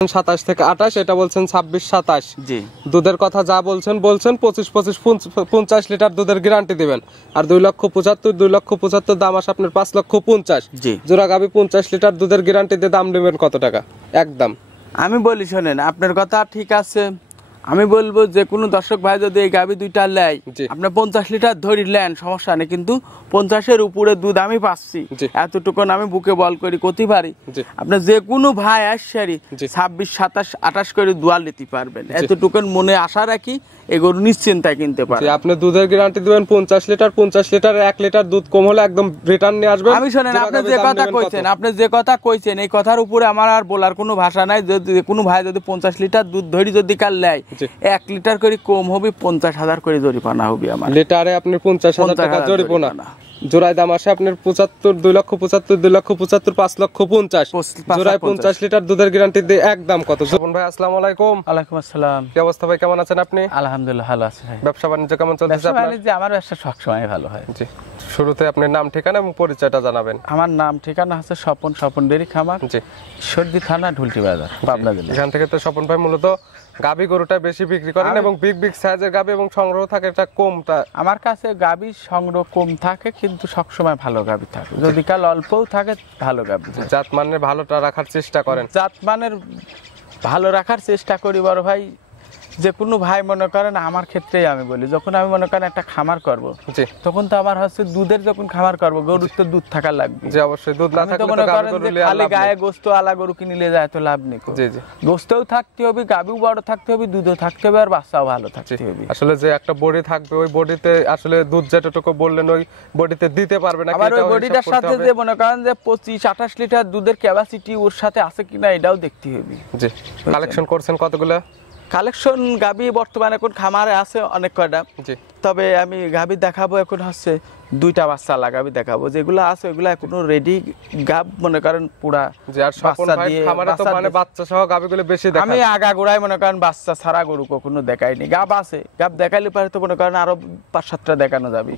27 থেকে 28, এটা বলছেন 26-27। জি, দুধের কথা যা বলছেন 25-25 লিটার দুধের গ্যারান্টি দিবেন। আর 2,75,000 দাম আসে আপনার 5,50,000। জি। জোড়া গাভী 50 লিটার দুধের গ্যারান্টি দিয়ে দাম নেবেন কত টাকা একদম? আমি বলি শোনেন, আপনার কথা ঠিক আছে। আমি বলবো যে কোনো দর্শক ভাই যদি এই গাভী দুইটা নেয়, আপনি 50 লিটার ধরি নেন, সমস্যা নেই, কিন্তু 50-এর উপরে দুধ আমি পাচ্ছি, এতটুকু আমি বুকে বল করি করতে পারি। আপনি যে কোনো ভাই আসসারি 26, 27, 28 করে দুয়ার নিতে পারবেন, এতটুকু মনে আশা রাখি। এগুলো নিশ্চিন্তায় কিনতে পারেন। আপনি দুধের গ্যারান্টি দিবেন 50 লিটার, 50 লিটার 1 লিটার দুধ কম হলে একদম রিটার্ন নিয়ে আসবেন। আমি শোনেন, আপনি যে কথা কইছেন এই কথার উপরে আমার আর বলার কোনো ভাষা নাই। যদি কোনো ভাই যদি 50 লিটার দুধ ধরি যদি কাল নেয়, 1 লিটার করে কম হবে 50,000 করে জরিমানা হবে আমার। লিটারে আপনি 50,000 টাকা জরিমানা। জোড়ায় দাম আসে আপনার 75, 2,75,000, 2,75,000, 5,50,000। জোড়ায় 50 লিটার দুধের গ্যারান্টি দিয়ে একদম কত? স্বপন ভাই আসসালামু আলাইকুম। ওয়ালাইকুম আসসালাম। কি অবস্থা ভাই, কেমন আছেন আপনি? আলহামদুলিল্লাহ ভালো আছি ভাই। ব্যবসা বাণিজ্য কেমন চলতেছে আপনার? আমার ব্যবসা সবসময় ভালো হয়। জি, শুরুতে আপনার নাম ঠিকানা এবং পরিচয়টা জানাবেন। আমার নাম ঠিকানা হচ্ছে স্বপন ডেরি খামার, জি, ঈশ্বরদী থানা, ঢুলটি বাজার, পাবনা জেলা। এখান থেকে তো স্বপন ভাই মূলত গাবি গরুটা বেশি বিক্রি করেন এবং বিগ সাইজের গাবি এবং সংগ্রহ থাকে এটা কমটা। আমার কাছে গাবি সংগ্রহ কম থাকে, কিন্তু সবসময় ভালো গাবি থাকে। যদি কাল অল্পও থাকে ভালো গাবি। জাত মানের ভালোটা রাখার চেষ্টা করেন? জাত মানের ভালো রাখার চেষ্টা করি বড় ভাই। যে কোনো ভাই মনে করেন, আমার ক্ষেত্রেই আমি বলি, যখন আমি মনে করেন একটা খামার করব, তখন তো আমার হচ্ছে দুধের, যখন খামার করব গরুর তো দুধ থাকা লাগবে। জি অবশ্যই, দুধ না থাকলে তো গাবি গরু নিয়ে খালি গায়ে গোশত আলা গরু কিনলে যায় তো লাভ নেই। জি জি, গোশতও থাকতে হবে, গাবিও বড় থাকতে হবে, দুধও থাকতে হবে, আর বাচ্চাও ভালো থাকতে হবে। আসলে যে একটা বডি থাকবে, ওই বডিতে আসলে দুধ যেটুকু বললেন ওই বডিতে দিতে পারবে না। আবার ওই বডিটার সাথে যে মনে করেন যে 25-28 লিটার দুধের ক্যাপাসিটি ওর সাথে আছে কিনা এটাও দেখতে হবে। জি, কালেকশন করছেন কতগুলো? কালেকশন গাবি বর্তমানে এখন খামারে আছে অনেক কয়টা। জি, তবে আমি গাবি দেখাবো এখন হচ্ছে 2টা বাচ্চা লাগাবি দেখাবো, যেগুলো আছে ওইগুলো এখনো রেডি গাব মনে করেন পুরা। যে আর স্বপন ভাই খামারে তো মানে বাচ্চা সহ গাবিগুলো বেশি দেখায়। আমি আগাগোড়ায় মনে করেন বাচ্চা ছাড়া গরু কখনো দেখাইনি। গাব আছে, গাব দেখাইলে পারে তো মনে করেন আরো 5-7টা দেখানো যাবে,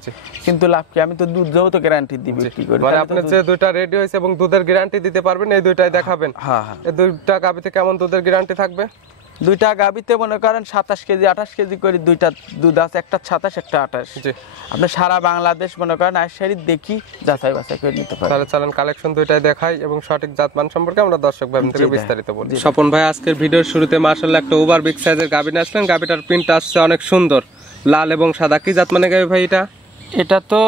কিন্তু লাভ কি? আমি তো দুধ যাও তো গ্যারান্টি দিবি কি করে। মানে আপনি যে 2টা রেডি হইছে এবং দুধের গ্যারান্টি দিতে পারবেন, এই 2টাই দেখাবেন? হ্যাঁ হ্যাঁ। এই 2টা গাবিতে কেমন দুধের গ্যারান্টি থাকবে? 2টা গাবিতে মনে করেন 27 কেজি 28 কেজি করে 2টা দুধ আছে, একটা 27 একটা 28। জি, আপনি সারা বাংলাদেশ মনে করেন আইসারি দেখি যাচাই বাছাই করে নিতে পারেন। তাহলে চলেন কালেকশন 2টাই দেখাই এবং সঠিক জাতমান সম্পর্কে আমরা দর্শক ভাই থেকে বিস্তারিত বলি। স্বপন ভাই আজকের ভিডিওর শুরুতে মাশাআল্লাহ একটা ওভার বিগ সাইজের গাবি নিয়ে আসলেন। গাবিটার প্রিন্ট আসছে অনেক সুন্দর, লাল এবং সাদা। কি জাত মানে গাবি ভাই এটা? এটা তো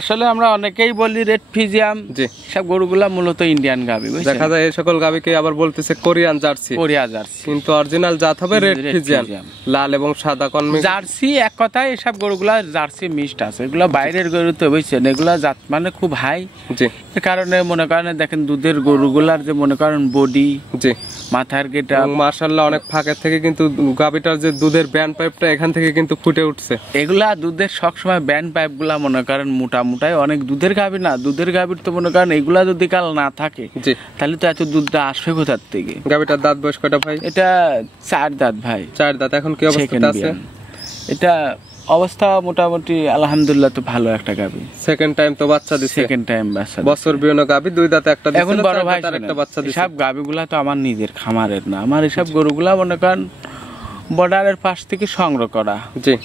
আসলে আমরা অনেকেই বলি রেড ফিজিয়াম। জি, সব গরুগুলা মূলত ইন্ডিয়ান গাবি। দেখা যায় এই সকল গাবিকে আবার বলতেছে কোরিয়ান জার্সি, কিন্তু অরিজিনাল জাত হবে রেড ফিজিয়াম, লাল এবং সাদা কনমি জার্সি। এক কথায় এসব গরুগুলা জার্সি মিক্সড আছে, এগুলা বাইরের গরু তো বুঝছেন, এগুলা জাত মানে খুব হাই। জি, এর কারণে মনে করেন দেখেন দুধের গরুগুলার যে মনে করেন বডি, জি, মাথার গেটা মাশাআল্লাহ অনেক ফাঁকের থেকে কিন্তু গাবিটার যে দুধের ব্যান্ড পাইপটা এখান থেকে কিন্তু ফুটে উঠছে। এগুলা দুধের সবসময় ব্যান্ড পাইপ মনে করেন মোটামুটাই অনেক দুধের গাভী না। দুধের গাভীর তো মনে করেন এগুলা যদি কাল না থাকে, তাহলে তো এত দুধটা আসবে কোথার থেকে? গাভীটার দাঁত বয়স কয়টা ভাই? এটা 4 দাঁত ভাই। 4 দাঁত। এখন কি অবস্থা আছে? এটা অবস্থা মোটামুটি আলহামদুলিল্লাহ তো ভালো একটা গাভী। সেকেন্ড টাইম তো বাচ্চা দিছে। সেকেন্ড টাইম বাচ্চা। বছর বিয়নো গাভী, 2 দাঁতে একটা দিছে। এখন বড় ভাই একটা বাচ্চা দিছে। সব গাভীগুলা তো আমার নিজের খামারের না, আমার এসব গরুগুলা মনে করেন বর্ডারের পাশ থেকে সংগ্রহ করা। জি,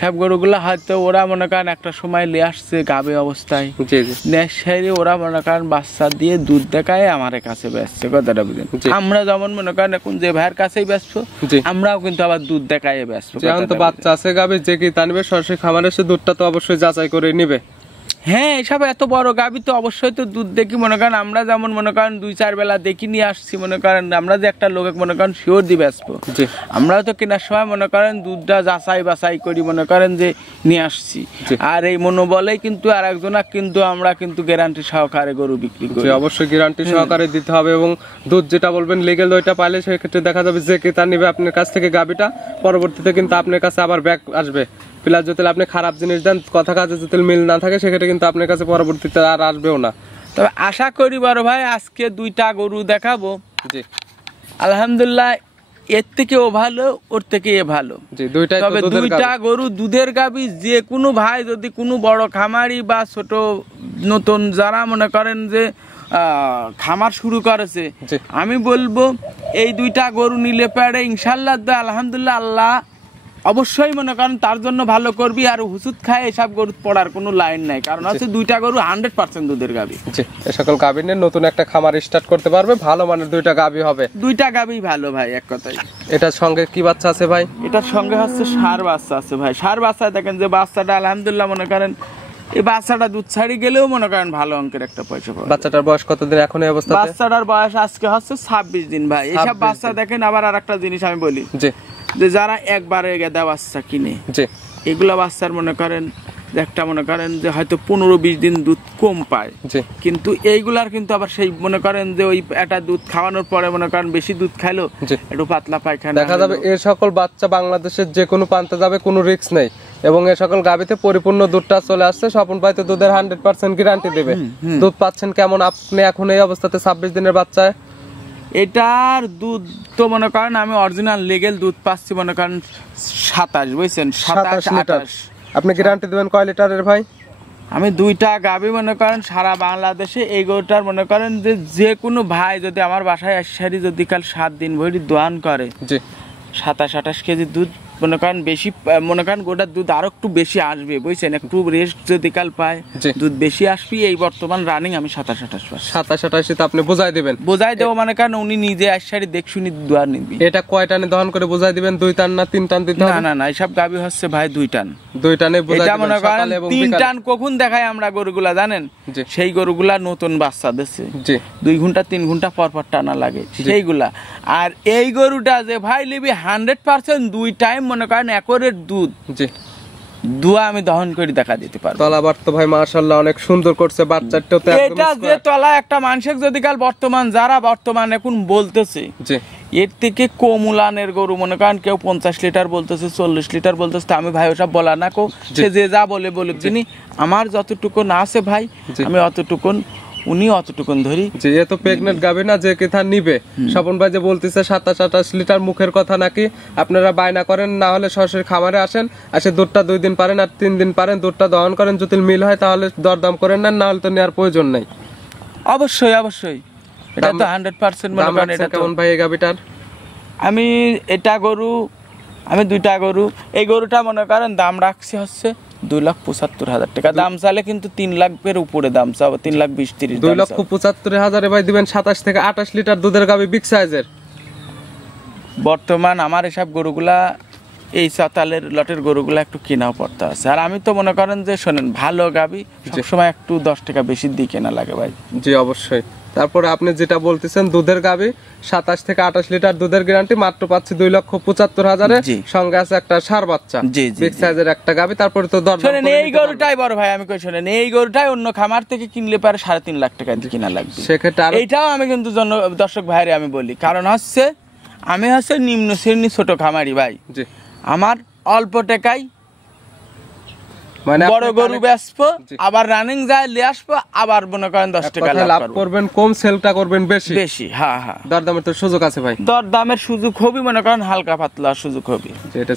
সব গরুগুলা হয়তো ওরা মনে করেন একটা সময় নিয়ে আসছে গাবে অবস্থায়, নেশাইরে ওরা মনে করেন বাচ্চা দিয়ে দুধ দেখায় আমার কাছে বেচছে। কথাটা বুঝেন? আমরা যেমন মনে করেন এখন যে ভাইয়ের কাছেই ব্যস্ত, আমরাও কিন্তু আবার দুধ দেখায় ব্যস্ত। যেমন তো বাচ্চা আছে গাবে, যে কি টানবে সরাসরি খামারে এসে দুধটা তো অবশ্যই যাচাই করে নিবে। হ্যাঁ, এসব এত বড় গাভী তো অবশ্যই তো দুধ দেখি মনে করেন আমরা যেমন মনে করেন 2-4 বেলা দেখি নিয়ে আসছি, মনে করেন আমরা যে একটা লোক মনে করেন শিওর দিবে আসবো, আমরাও তো কেনার সময় মনে করেন দুধটা যাচাই বাছাই করি মনে করেন যে নিয়ে আসছি। আর এই মনোবলেই কিন্তু আর একজনা কিন্তু আমরা কিন্তু গ্যারান্টি সহকারে গরু বিক্রি করি। অবশ্যই গ্যারান্টি সহকারে দিতে হবে এবং দুধ যেটা বলবেন লিগ্যাল ওইটা পাইলে সেক্ষেত্রে দেখা যাবে যে ক্রেতা নিবে আপনার কাছ থেকে গাভীটা, পরবর্তীতে কিন্তু আপনার কাছে আবার ব্যাক আসবে। প্লাস যদি আপনি খারাপ জিনিস দেন, কথা কাজে যদি মিল না থাকে, সেক্ষেত্রে কিন্তু আপনার কাছে পরবর্তীতে আর আসবেও না। তবে আশা করি বড় ভাই আজকে 2টা গরু দেখাবো। জি, আলহামদুলিল্লাহ এর থেকে ও ভালো, ওর থেকে এ ভালো। জি, তবে 2টা গরু দুধের গাভী। যে কোনো ভাই যদি কোনো বড় খামারি বা ছোট নতুন যারা মনে করেন যে খামার শুরু করেছে, আমি বলবো এই দুইটা গরু নিলে পারে ইনশাল্লাহ আলহামদুলিল্লাহ আল্লাহ অবশ্যই মনে করেন তার জন্য ভালো করবি। আর হুসুদ খায় এসব গরু পড়ার কোনো লাইন নাই, কারণ হচ্ছে দুইটা গরু 100% দুধের গাভী। এই সকল গাভী নিয়ে নতুন একটা খামার স্টার্ট করতে পারবে, ভালো মানের দুইটা গাভী হবে। দুইটা গাভী ভালো ভাই, এক কথায়। এটার সঙ্গে কি বাচ্চা আছে ভাই? এটার সঙ্গে হচ্ছে ষাঁড় বাচ্চা আছে ভাই। ষাঁড় বাচ্চা দেখেন যে বাচ্চাটা আলহামদুলিল্লাহ মনে করেন এই বাচ্চাটা দুধ ছাড়ি গেলেও মনে করেন ভালো অঙ্কের একটা পয়সা পাবে। বাচ্চাটার বয়স কতদিন এখন এই অবস্থাতে? বাচ্চাটার বয়স আজকে হচ্ছে 26 দিন ভাই। এইসব বাচ্চা দেখেন আবার আরেকটা জিনিস আমি বলি, যে যারা একবারে গেদা বাচ্চা কিনে এগুলা বাচ্চার মনে করেন যে একটা মনে করেন যে হয়তো 15-20 দিন দুধ কম পায়, কিন্তু এইগুলার কিন্তু আবার সেই মনে করেন যে ওই একটা দুধ খাওয়ানোর পরে মনে করেন বেশি দুধ খাইলো একটু পাতলা পায়খানা দেখা যাবে। এই সকল বাচ্চা বাংলাদেশের যে কোনো প্রান্তে যাবে, কোনো রিস্ক নেই, এবং এই সকল গাভীতে পরিপূর্ণ দুধটা চলে আসছে। স্বপন ভাই তো দুধের 100% গ্যারান্টি দেবে। দুধ পাচ্ছেন কেমন আপনি এখন এই অবস্থাতে 26 দিনের বাচ্চায়? এটার দুধ তো মনে করেন আমি অরিজিনাল লিগ্যাল দুধ পাচ্ছি মনে করেন 27, বুঝছেন, 27 লিটার। আপনি গ্যারান্টি দেবেন কয় লিটারের ভাই? আমি দুইটা গাভী মনে করেন সারা বাংলাদেশে এই গরুটার মনে করেন যে কোনো ভাই যদি আমার বাসায় আসারি যদি কাল 7 দিন ভরি দোয়ান করে 27-28 কেজি দুধ মনে করেন বেশি, মনে করেন গোটার দুধ আরো একটু বেশি আসবে, বুঝছেন, একটু রেস্ট যদি কাল পায় দুধ বেশি আসবে। এই বর্তমান রানিং আমি 27-28 আপনি বোঝাই দিবেন? বোঝাই দেবো মানে কারণ উনি নিজে আসারি দেখ শুনি দোয়ার নিবি। এটা কয় টানে দহন করে বোঝাই দিবেন? 2 টান না 3 টান দিতে হবে? না না এইসব গাভী হচ্ছে ভাই 2 টান। 2 টানে বোঝাই দিবেন। মনে করেন 3 টান কখন দেখায় আমরা গরুগুলা জানেন? সেই গরুগুলা নতুন বাচ্চা দিচ্ছে 2 ঘন্টা 3 ঘন্টা পর পর টানা লাগে সেইগুলা। আর এই গরুটা যে ভাই লিবি 100% 2 টাইম মনে করেন একরের দুধ দুয়া আমি দহন করে দেখা দিতে পারবো। তলাবার তো ভাই মাশাআল্লাহ অনেক সুন্দর করছে, বাচ্চাটাও তো একদম এটা যে তলা একটা মানুষের যদি কাল বর্তমান যারা বর্তমান এখন বলতেছে এর থেকে কম উলানের গরু মনে করেন কেউ 50 লিটার বলতেছে, 40 লিটার বলতেছে, আমি ভাই ওসব বলা না কো, সে যে যা বলে বলুক, যিনি আমার যতটুকু না আছে ভাই আমি অতটুকুন উনি অতটুকুন ধরি। যে এ তো প্রেগনেন্ট গাবে না যে কেথা নিবে। স্বপন ভাই যে বলতেছে 27-28 লিটার মুখের কথা নাকি, আপনারা বায়না করেন, না হলে সরাসরি খামারে আসেন, আসে দুধটা 2 দিন পারেন আর 3 দিন পারেন দুধটা দহন করেন, যদি মিল হয় তাহলে দরদাম করেন, না হলে তো নেওয়ার প্রয়োজন নাই। অবশ্যই অবশ্যই এটা তো 100% মনে করেন। এটা কেমন ভাই এই গাবিটার? আমি এটা গরু আমি দুইটা গরু, এই গরুটা মনে করেন দাম রাখছি হচ্ছে 2,75,000 টাকা। দাম চাইলে কিন্তু 3 লাখের উপরে দাম চাও, 3,20,30,000। 2,75,000 ভাই দিবেন 27 থেকে 28 লিটার দুধের গাবি বিগ সাইজের। বর্তমান আমার এসব গরুগুলা এই চাতালের লটের গরুগুলা একটু কেনাও পড়তে আছে। আর আমি তো মনে করেন যে শোনেন ভালো গাবি সবসময় একটু 10 টাকা বেশি দিয়ে কেনা লাগে ভাই। জি অবশ্যই। তারপরে আপনি যেটা বলতেছেন দুধের গাবি 27 থেকে 28 লিটার দুধের গ্যারান্টি মাত্র পাচ্ছি 2,75,000-এ, সঙ্গে আছে একটা ষাঁড় বাচ্চা বিগ সাইজের একটা গাবি। তারপরে তো শুনেন এই গরুটাই বড় ভাই, আমি কই শুনেন এই গরুটাই অন্য খামার থেকে কিনলে পারে 3.5 লাখ টাকা দিয়ে কিনা লাগবে। সেক্ষেত্রে এইটাও আমি কিন্তু দর্শক ভাইরে আমি বলি, কারণ হচ্ছে আমি হচ্ছে নিম্ন শ্রেণী ছোট খামারি ভাই। আমার অল্প টাকায় মানে বড় গরু বেচবো, আবার রানিং যায় নিয়ে আসবো, আবার মনে করেন 10 টাকা লাভ করবেন, কম সেলটা করবেন বেশি বেশি। হ্যাঁ হ্যাঁ, দরদামের তো সুযোগ আছে ভাই। দরদামের সুযোগ হবে মনে করেন হালকা পাতলা সুযোগ হবে,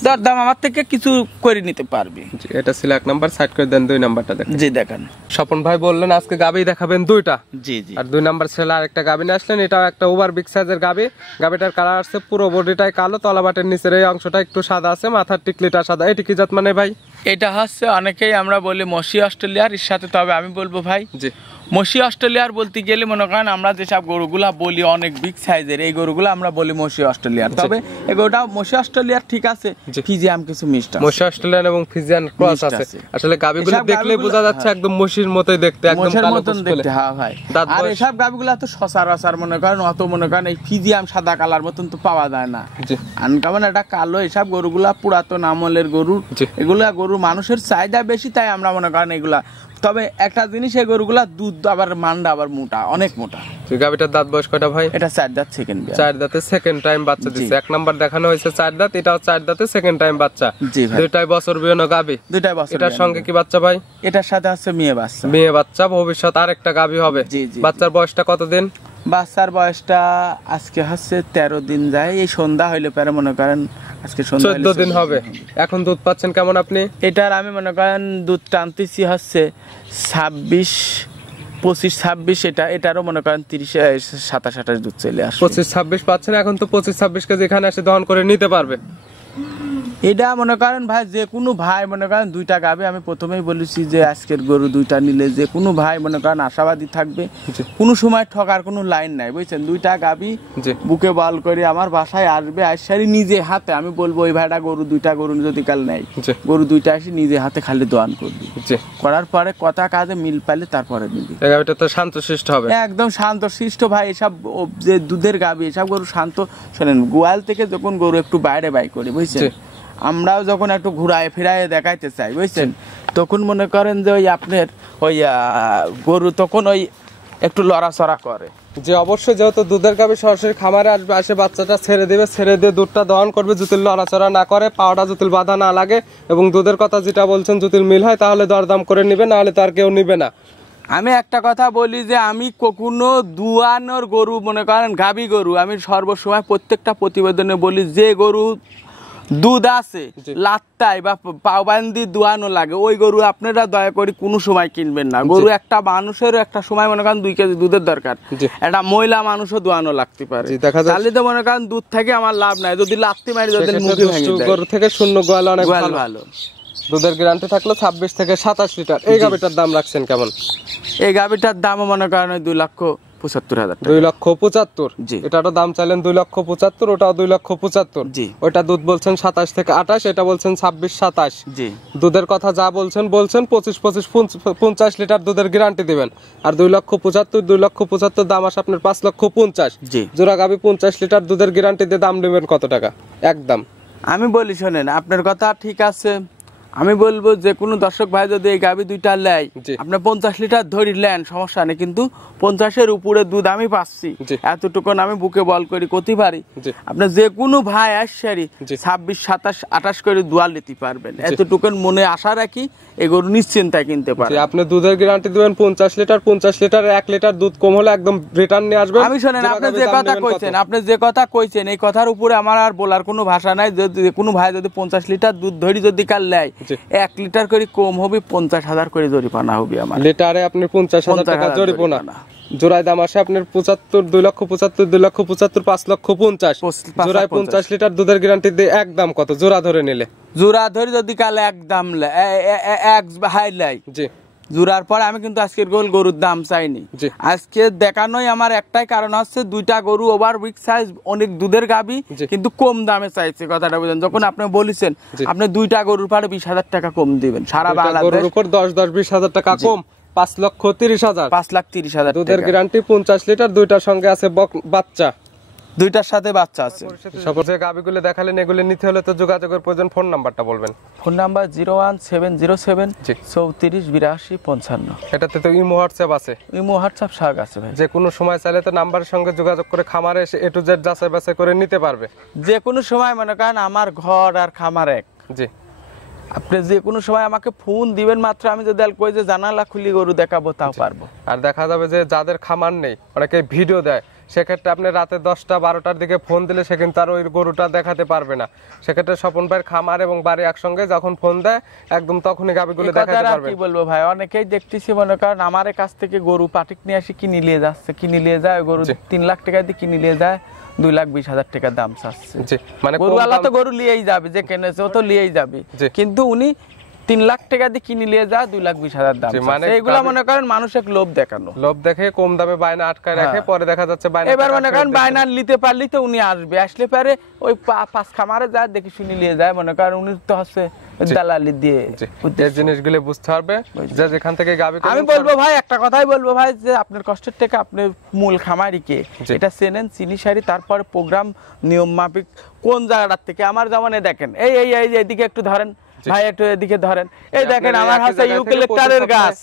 দরদাম আমার থেকে কিছু করে নিতে পারবে। এটা ছিল 1 নাম্বার, সাইড করে দেন 2 নাম্বারটা দেখেন। জি দেখেন, স্বপন ভাই বললেন আজকে গাবি দেখাবেন 2টা। জি জি। আর 2 নাম্বার ছেলে আরেকটা গাবি নিয়ে আসলেন, এটাও একটা ওভার বিগ সাইজের গাবি। গাবিটার কালার আছে পুরো বডিটাই কালো, তলাবাটের নিচের এই অংশটা একটু সাদা আছে, মাথার টিকলিটা সাদা। এটা কি জাত মানে ভাই? এটা হচ্ছে অনেকেই আমরা বলি মসি অস্ট্রেলিয়ার এর সাথে, তবে আমি বলবো ভাই জি মসি অস্ট্রেলিয়ার বলতে গেলে মনে করেন আমরা যেসব গরুগুলা বলি অনেক বিগ সাইজের, এই গরুগুলো আমরা বলি মসি অস্ট্রেলিয়ার। তবে এই গরুটা মসি অস্ট্রেলিয়ার ঠিক আছে, ফিজিয়াম কিছু মিক্সড আছে, মসি অস্ট্রেলিয়ান এবং ফিজিয়ান ক্রস আছে। আসলে গাবিগুলো দেখলেই বোঝা যাচ্ছে একদম মসির মতই দেখতে, একদম মসির মতন দেখতে। হ্যাঁ ভাই, আর এসব গাবিগুলা তো সচরাচর মনে করেন অত মনে করেন এই ফিজিয়াম সাদা কালার মতন তো পাওয়া যায় না। আনকমন এটা কালো, এসব গরুগুলা পুরাতন আমলের গরু, এগুলা গরু মানুষের চাহিদা বেশি, তাই আমরা মনে করেন এগুলা। তবে একটা জিনিস, এই গরুগুলা দুধ আবার মান্ডা আবার মোটা, অনেক মোটা। গাবিটার দাঁত বয়স কয়টা ভাই? এটা 4 দাঁত সেকেন্ড, 4 দাঁতে সেকেন্ড টাইম বাচ্চা দিচ্ছে। 1 নাম্বার দেখানো হয়েছে 4 দাঁত, এটাও 4 দাঁতে সেকেন্ড টাইম বাচ্চা। জি ভাই, 2টাই বছর বিয়ানো গাবি। 2টাই বছর। এটার সঙ্গে কি বাচ্চা ভাই? এটার সাথে আছে মেয়ে বাচ্চা। মেয়ে বাচ্চা, ভবিষ্যৎ আরেকটা গাবি হবে। জি জি। বাচ্চার বয়সটা কতদিন? বাচ্চার বয়সটা আজকে হচ্ছে 13 দিন যায়, এই সন্ধ্যা হইলে পরে মনে করেন আজকে সন্ধ্যা 14 দিন হবে। এখন দুধ পাচ্ছেন কেমন আপনি? এটার আমি মনে করেন দুধ টানতেছি হচ্ছে 26 25-26 এটারও মনে করেন 30-27-28 দুধ চলে আসে। 25-26 পাচ্ছেন, এখন তো 25-26 কেজি এখানে এসে দহন করে নিতে পারবে। এটা মনে করেন ভাই যে কোনো ভাই মনে করেন দুইটা গাবে, আমি প্রথমেই বলেছি যে আজকের গরু দুইটা নিলে যে কোনো ভাই মনে করেন আশাবাদী থাকবে, কোনো সময় ঠকার কোনো লাইন নাই বুঝছেন। দুইটা গাবি বুকে বল করে আমার বাসায় আসবে, আসারি নিজে হাতে আমি বলবো ওই ভাইটা গরু দুইটা গরু যদি কাল নেয়, গরু দুইটা আসি নিজে হাতে খালি দোয়ান করবি, করার পরে কথা কাজে মিল পাইলে তারপরে নিবি। এটা তো শান্তশিষ্ট হবে, একদম শান্তশিষ্ট ভাই। এসব যে দুধের গাবি এসব গরু শান্ত। শোনেন, গোয়াল থেকে যখন গরু একটু বাইরে বাই করি বুঝছেন, আমরাও যখন একটু ঘুরায় ফিরায় দেখাইতে চাই বুঝছেন, তখন মনে করেন যে ওই আপনার ওই গরু তখন ওই একটু লড়াচড়া করে। যে অবশ্যই যেহেতু দুধের গাভী সরাসরি খামারে আসবে, আসে বাচ্চাটা ছেড়ে দিবে, ছেড়ে দিয়ে দুধটা দহন করবে, জুতিল লড়াচড়া না করে, পাওয়াটা জুতিল বাধা না লাগে, এবং দুধের কথা যেটা বলছেন জুতিল মিল হয় তাহলে দরদাম করে নিবে, না হলে তার কেউ নিবে না। আমি একটা কথা বলি যে আমি কখনো দুয়ানোর গরু মনে করেন গাভী গরু আমি সর্বসময় প্রত্যেকটা প্রতিবেদনে বলি যে গরু দুধ আছে লাত্তায় বা পাওবান্দি দুয়ানো লাগে ওই গরু আপনারা দয়া করে কোনো সময় কিনবেন না। গরু একটা মানুষের একটা সময় মনে করেন 2 কেজি দুধের দরকার, একটা মহিলা মানুষও দুয়ানো লাগতে পারে, তাহলে তো মনে করেন দুধ থেকে আমার লাভ নাই। যদি লাগতে মারি যদি মুখে ভেঙে দেয়, গরু থেকে শূন্য গোয়াল অনেক ভালো। দুধের গ্যারান্টি থাকলো 26 থেকে 27 লিটার। এই গাভীটার দাম রাখছেন কেমন? এই গাভীটার দাম মনে করেন 2,75,000 টাকা। 2,75,000। এটারও দাম চাইলেন 2,75,000, ওটাও 2,75,000। ওটা দুধ বলছেন 27 থেকে 28, এটা বলছেন 26-27। দুধের কথা যা বলছেন 25-50 লিটার দুধের গ্যারান্টি দিবেন। আর 2,75,000 দাম আসে আপনার 5,50,000। জোড়া গাভী 50 লিটার দুধের গ্যারান্টি দিয়ে দাম নেবেন কত টাকা একদম? আমি বলি শোনেন, আপনার কথা ঠিক আছে, আমি বলবো যে কোনো দর্শক ভাই যদি এই গাভী দুইটা নেয়, আপনি 50 লিটার ধরি নেন সমস্যা নেই, কিন্তু 50-এর উপরে দুধ আমি পাচ্ছি, এতটুকু আমি বুকে বল করি করতে পারি। আপনি যে কোনো ভাই আসসারি 26-27-28 করে দুয়াল নিতে পারবেন, এতটুকু মনে আশা রাখি এগুলো নিশ্চিন্তায় কিনতে পারেন। আপনি দুধের গ্যারান্টি দিবেন 50 লিটার, 50 লিটার 1 লিটার দুধ কম হলে একদম রিটার্ন নিয়ে আসবেন। আমি শোনেন, আপনি যে কথা কইছেন এই কথার উপরে আমার আর বলার কোনো ভাষা নাই। যদি কোনো ভাই যদি 50 লিটার দুধ ধরি যদি কাল নেয়, 1 লিটার করে কম হবে 50,000 করে জরিমানা হবে আমার লিটারে। আপনি 50,000 টাকা জরিমানা। জোড়ায় দাম আসে আপনার 75, 2,75,000, 2,75,000, 5,50,000। জোড়ায় 50 লিটার দুধের গ্যারান্টি দিয়ে একদম কত জোড়া ধরে নিলে? জোড়া ধরে যদি কাল একদম এক হাই লাই জোড়ার পরে আমি কিন্তু আজকের গরুর দাম চাইনি। আজকে দেখানোই আমার একটাই কারণ হচ্ছে দুইটা গরু ওভার বিগ সাইজ, অনেক দুধের গাভী, কিন্তু কম দামে চাইছে। কথাটা বুঝেন, যখন আপনি বলেছেন আপনি দুইটা গরুর পরে 20,000 টাকা কম দিবেন সারা বাংলাদেশের উপর 10-20,000 টাকা কম, 5,30,000। 5,30,000 দুধের গ্যারান্টি 50 লিটার, দুইটার সঙ্গে আছে বাচ্চা, দুইটার সাথে বাচ্চা আছে। সকল যে গাভীগুলো দেখালেন এগুলো নিতে হলে তো যোগাযোগের প্রয়োজন। ফোন নাম্বারটা বলবেন। Phone number 01707 34 82 55। এটাতে তো ইমো হোয়াটসঅ্যাপ আছে? ইমো হোয়াটসঅ্যাপ সব আছে ভাই, যে কোনো সময় চাইলে তো নাম্বারের সঙ্গে যোগাযোগ করে খামারে এসে A to Z যাচাই বাছাই করে নিতে পারবে। যে কোনো সময় মনে করেন আমার ঘর আর খামার এক, আপনি যে কোনো সময় আমাকে ফোন দিবেন, মাত্র আমি যদি কই যে জানালা খুলি গরু দেখাবো তাও পারবো। আর দেখা যাবে যে যাদের খামার নেই, অনেকে ভিডিও দেয়, সেক্ষেত্রে আপনি রাতে 10টা-12টার দিকে ফোন দিলে সে কিন্তু আর ওই গরুটা দেখাতে পারবে না। সেক্ষেত্রে স্বপন ভাইয়ের খামার এবং বাড়ি একসঙ্গে যখন ফোন দেয় একদম তখনই গাভীগুলো দেখাতে পারবে। কি বলবো ভাই, অনেকেই দেখতেছি মনে করেন আমার কাছ থেকে গরু পাটিক নিয়ে আসি কিনে নিয়ে যাচ্ছে, কিনে নিয়ে যায় গরু 3 লাখ টাকা দিয়ে কিনে নিয়ে যায়, 2,20,000 টাকা দাম চাচ্ছে। মানে গরুওয়ালা তো গরু নিয়েই যাবে, যে কেনেছে ও তো নিয়েই যাবে, কিন্তু উনি 3 লাখ টাকা দিয়ে কিনে নিয়ে যায় 2,20,000 দাম। মানে এগুলা মনে করেন মানুষের লোভ দেখানো, লোভ দেখে কম দামে বায়না আটকায় রাখে, পরে দেখা যাচ্ছে বায়না। এবার মনে করেন বায়না নিতে পারলি তো উনি আসবে, আসলে পারে ওই 5 খামারে যায় দেখে শুনে নিয়ে যায়, মনে করেন উনি তো হচ্ছে দালালি দিয়ে। এই জিনিসগুলো বুঝতে হবে যে যেখান থেকে গাভী। আমি বলবো ভাই, একটা কথাই বলবো ভাই, যে আপনার কষ্টের টাকা আপনার মূল খামারিকে এটা চেনেন, চিনি সারি, তারপরে প্রোগ্রাম নিয়ম মাফিক কোন জায়গাটার থেকে। আমার যেমন দেখেন এই এদিকে একটু ধরেন ভাই, একটু এদিকে ধরেন, এই দেখেন আমার হাতে ইউক্যালিপটাসের গাছ,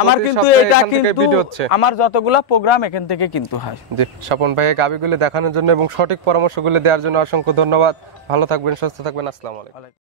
আমার কিন্তু এটা কিন্তু আমার যতগুলা প্রোগ্রাম এখান থেকে কিন্তু হয়। জি, স্বপন ভাই গাভীগুলো দেখানোর জন্য এবং সঠিক পরামর্শগুলো দেওয়ার জন্য অসংখ্য ধন্যবাদ। ভালো থাকবেন, সুস্থ থাকবেন, আসসালামু আলাইকুম।